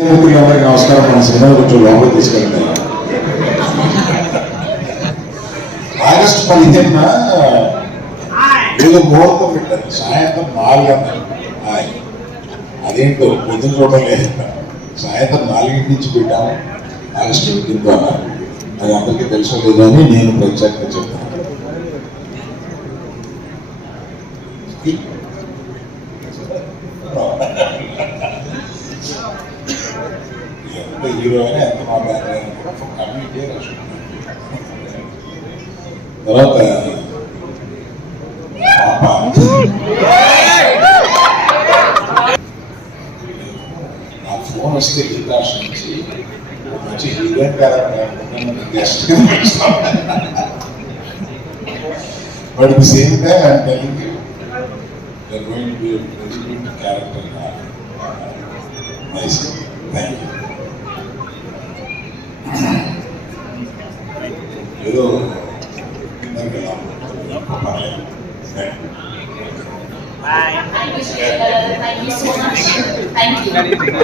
అందరికీ నమస్కారం. మన సినిమా కొంచెం లోపల తీసుకెళ్తాయి. ఆగస్టు 15న ఏదో ముహూర్తం పెట్టారు, సాయంత్రం 4 గంటలు. అదేంటో పొద్దున చూడడం లేదు, సాయంత్రం 4 నుంచి పెట్టాము. ఆగస్టు 15 అన్నారు. అది అందరికీ తెలుసో లేదో అని నేను ప్రత్యేకంగా చెప్తాను. ఎంత హీరో అయినా ఎంత మాట్లాడాలని కూడా కమ్యూనిటీ తర్వాత నా ఫోన్ వస్తే గిరిరాజ్ నుంచి మంచి heroine character guest but the same time I'm telling you they are going to be very good character. Nice, thank you. ఏదో ఇందాక Bye. Thank you so much. Thank you.